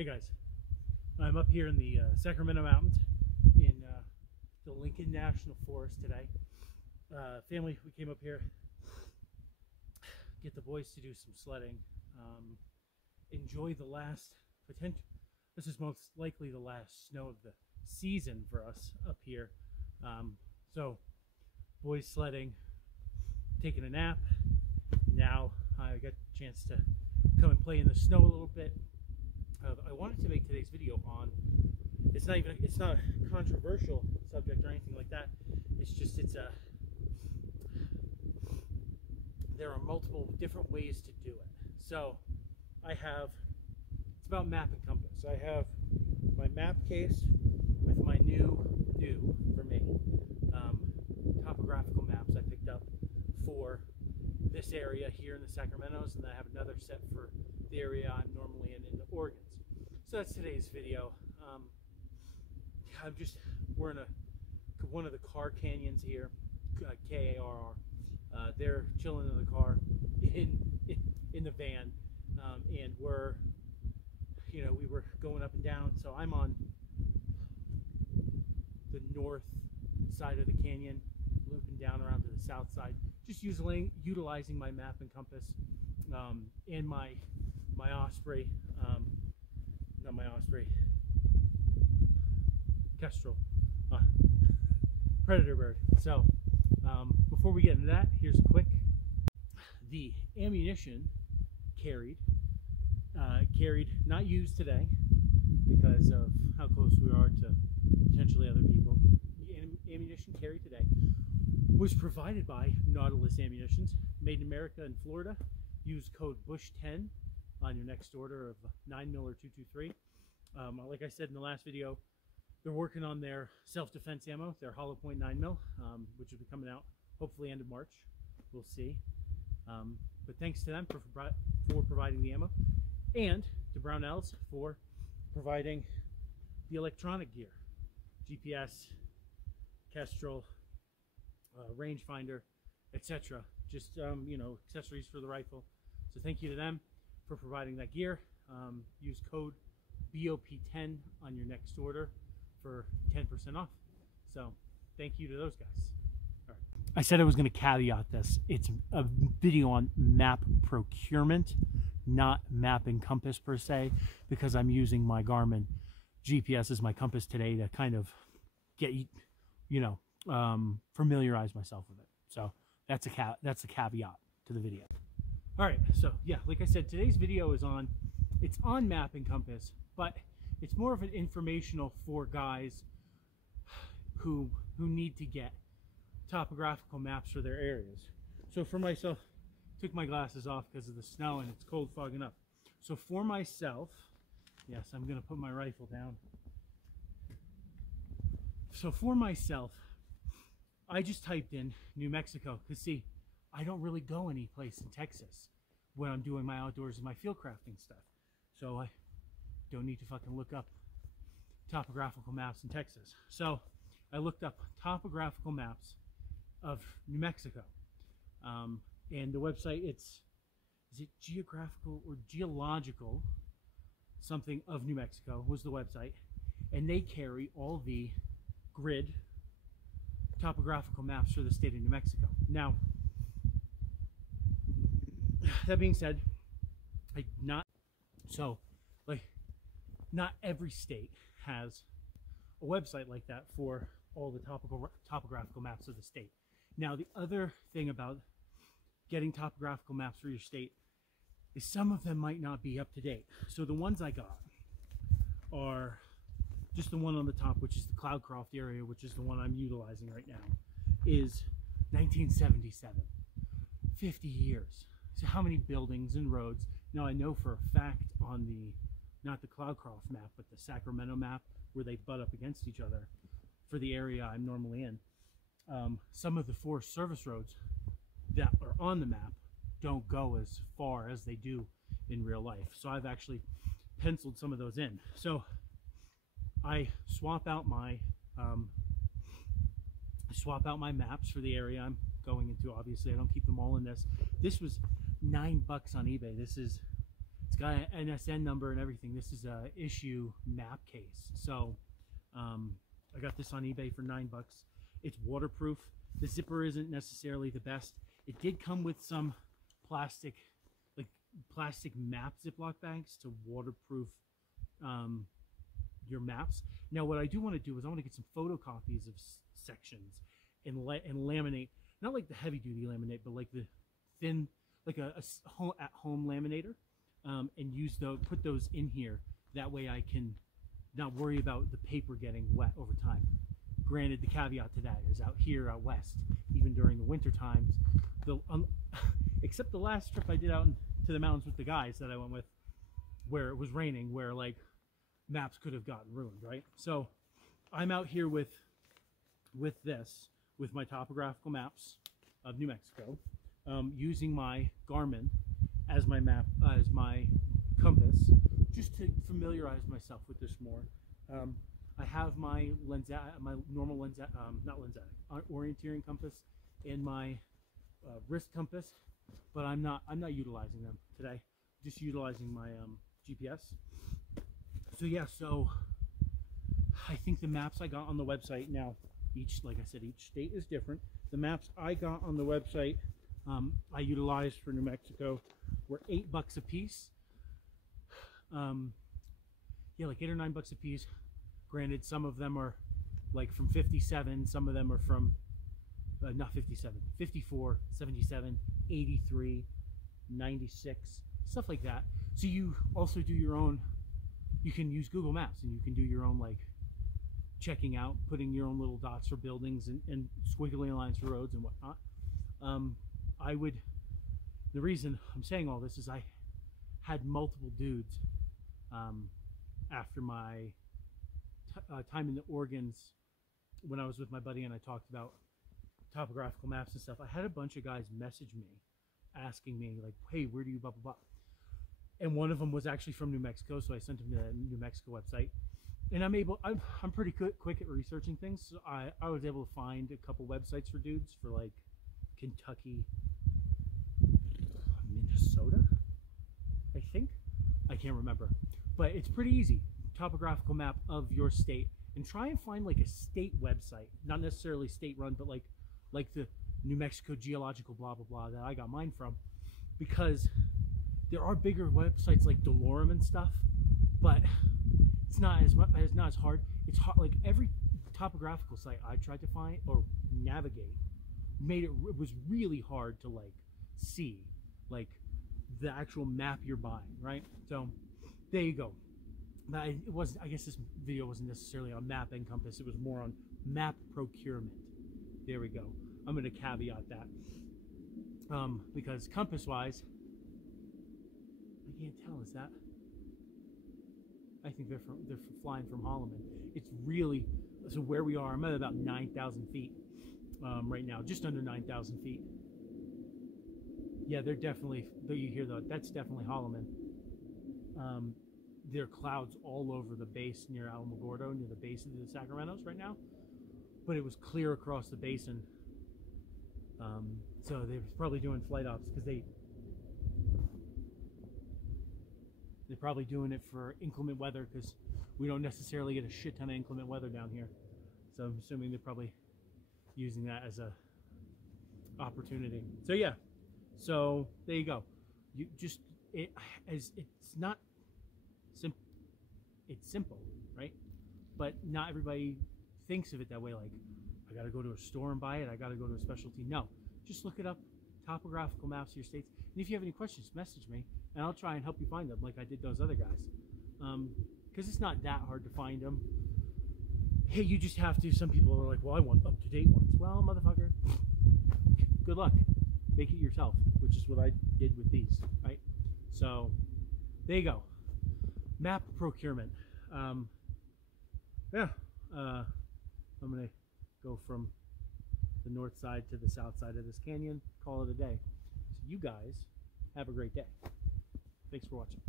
Hey guys, I'm up here in the Sacramento Mountains in the Lincoln National Forest today. Family, we came up here, get the boys to do some sledding, enjoy the last potential. This is most likely the last snow of the season for us up here. So boys sledding, taking a nap. Now I got a chance to come and play in the snow a little bit. I wanted to make today's video on, it's not a controversial subject or anything like that. There are multiple different ways to do it. So it's about map and compass. I have my map case with my new for me, topographical maps I picked up for this area here in the Sacramentos, and then I have another set for the area I'm normally in the Organs. So that's today's video. We're in one of the car canyons here, K-A-R-R. They're chilling in the car, in the van, and we were going up and down. So I'm on the north side of the canyon, looping down around to the south side, just utilizing my map and compass, and my osprey, not my osprey, kestrel, predator bird. So before we get into that, here's a quick. The ammunition carried, not used today because of how close we are to potentially other people. The ammunition carried today was provided by Nautilus Ammunitions, made in America in Florida. Use code BUSH10 on your next order of 9mm or 223. Like I said in the last video, they're working on their self-defense ammo, their hollow point 9mm, which will be coming out hopefully end of March. We'll see. But thanks to them for providing the ammo, and to Brownells for providing the electronic gear, GPS, Kestrel, rangefinder, etc. Just accessories for the rifle. So thank you to them for providing that gear. Use code BOP10 on your next order for 10% off. So thank you to those guys. All right. I said I was going to caveat this. It's a video on map procurement, not map and compass per se, because I'm using my Garmin GPS as my compass today to kind of get familiarize myself with it. So that's a caveat to the video. All right, so yeah, like I said, today's video is on map and compass, but it's more of an informational for guys who need to get topographical maps for their areas. So for myself, took my glasses off because of the snow and it's cold fogging up. So for myself, yes, I'm gonna put my rifle down. So for myself, I just typed in New Mexico, because see, I don't really go any place in Texas when I'm doing my outdoors and my field crafting stuff. So I don't need to fucking look up topographical maps in Texas. So I looked up topographical maps of New Mexico. And the website, is it geographical or geological something of New Mexico was the website. And they carry all the grid topographical maps for the state of New Mexico. Now, that being said, not every state has a website like that for all the topographical maps of the state. Now, the other thing about getting topographical maps for your state is some of them might not be up to date. So the ones I got are just the one on the top, which is the Cloudcroft area, which is the one I'm utilizing right now, is 1977. 50 years. So how many buildings and roads? Now I know for a fact on not the Cloudcroft map, but the Sacramento map, where they butt up against each other for the area I'm normally in, some of the Forest Service roads that are on the map don't go as far as they do in real life. So I've actually penciled some of those in. So I swap out my maps for the area I'm going into. Obviously I don't keep them all in this. This was $9 on eBay. This is It's got an SN number and everything. This is a issue map case. So I got this on eBay for $9. It's waterproof. The zipper isn't necessarily the best. It did come with some plastic map Ziploc bags to waterproof your maps. Now what I do want to do is I want to get some photocopies of sections and laminate, not like the heavy duty laminate, but like the thin, like a at home laminator, and put those in here. That way I can not worry about the paper getting wet over time. Granted, the caveat to that is out here out west, even during the winter times, except the last trip I did out to the mountains with the guys that I went with, where it was raining, where like maps could have gotten ruined, right? So I'm out here with my topographical maps of New Mexico, using my Garmin as my map, as my compass, just to familiarize myself with this more. I have my normal orienteering compass and my wrist compass, but I'm not utilizing them today. Just utilizing my GPS. So yeah, so I think the maps I got on the website now, like I said, each state is different. The maps I got on the website, I utilized for New Mexico, were $8 a piece. Yeah, like $8 or $9 a piece. Granted, some of them are like from 57, some of them are from not 57, 54, 77, 83, 96, stuff like that. So you also do your own, you can use Google Maps and you can do your own, like, checking out, putting your own little dots for buildings and squiggly lines for roads and whatnot. The reason I'm saying all this is I had multiple dudes after my time in the Organs, when I was with my buddy and I talked about topographical maps and stuff. I had a bunch of guys message me asking me like, hey, where do you blah blah blah, and one of them was actually from New Mexico, so I sent him to the New Mexico website. And I'm pretty quick at researching things, so I was able to find a couple websites for dudes for like Kentucky, Minnesota, I think. I can't remember, but it's pretty easy. Topographical map of your state, and try and find like a state website, not necessarily state run, but like the New Mexico geological blah blah blah that I got mine from, because there are bigger websites like Delorme and stuff, but it's not as hard. It's hard, like every topographical site I tried to find or navigate it was really hard to like see like the actual map you're buying, right? So there you go. I guess this video wasn't necessarily on map and compass, it was more on map procurement. There we go. I'm going to caveat that because compass wise, I can't tell, is that, I think they're flying from Holloman. It's really, so where we are, I'm at about 9,000 feet right now, just under 9,000 feet. Yeah, they're definitely, though you hear that, that's definitely Holloman. There are clouds all over the base near Alamogordo, near the base of the Sacramentos right now, but it was clear across the basin. So they're probably doing flight ops because they're probably doing it for inclement weather, because we don't necessarily get a shit ton of inclement weather down here. So I'm assuming they're probably using that as a opportunity. So yeah, so there you go. You just, it's not simple. It's simple, right? But not everybody thinks of it that way. Like, I got to go to a store and buy it. I got to go to a specialty. No, just look it up. Topographical maps of your states. And if you have any questions, message me, and I'll try and help you find them, like I did those other guys. Because it's not that hard to find them. Hey, you just have to. Some people are like, well, I want up-to-date ones. Well, motherfucker, good luck. Make it yourself, which is what I did with these, right? So there you go. Map procurement. Yeah, I'm gonna go from the north side to the south side of this canyon, call it a day. So you guys have a great day. Thanks for watching.